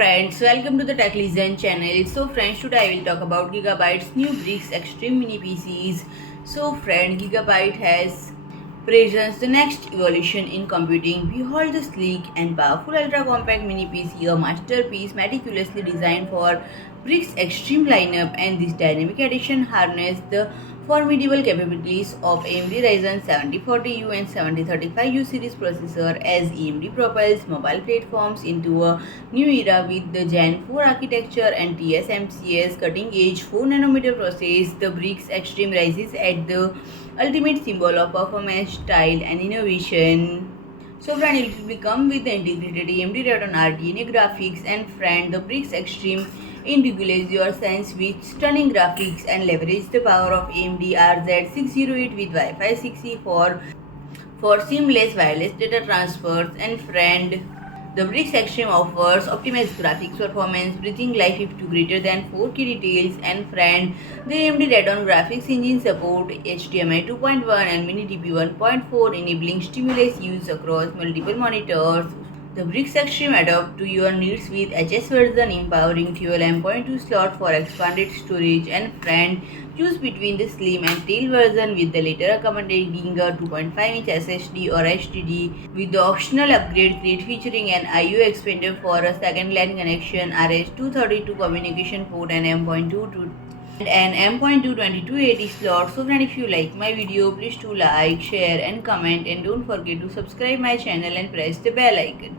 friends, welcome to the Zen channel. So friends, today I will talk about Gigabyte's new BRIX Extreme mini PCs. So friend, Gigabyte has presents the next evolution in computing. Behold the sleek and powerful ultra-compact mini PC, a masterpiece meticulously designed for BRIX Extreme lineup, and this dynamic edition harnesses the formidable capabilities of AMD Ryzen 7040U and 7035U series processor as AMD propels mobile platforms into a new era with the Gen 4 architecture and TSMC's cutting-edge 4nm process. The BRIX Extreme rises at the ultimate symbol of performance, style, and innovation. So friend, it will become with the integrated AMD Radeon RDNA graphics, and friend, the BRIX Extreme indulges your sense with stunning graphics and leverage the power of AMD RZ608 with Wi-Fi 6E for seamless wireless data transfers. And friend, the BRIX Extreme offers optimized graphics performance, breathing life to greater than 4K details. And friend, the AMD Radeon Graphics engine support HDMI 2.1 and Mini-DP 1.4, enabling seamless use across multiple monitors. The BRIX Extreme adapt to your needs with HS version, empowering dual M.2 slot for expanded storage. And friend, choose between the slim and tail version, with the latter accommodating a 2.5-inch SSD or HDD with the optional upgrade crate featuring an I/O expander for a second LAN connection, RS-232 communication port, and M.2 and M.2 2280 slot. So friend, if you like my video, please do like, share and comment, and don't forget to subscribe my channel and press the bell icon.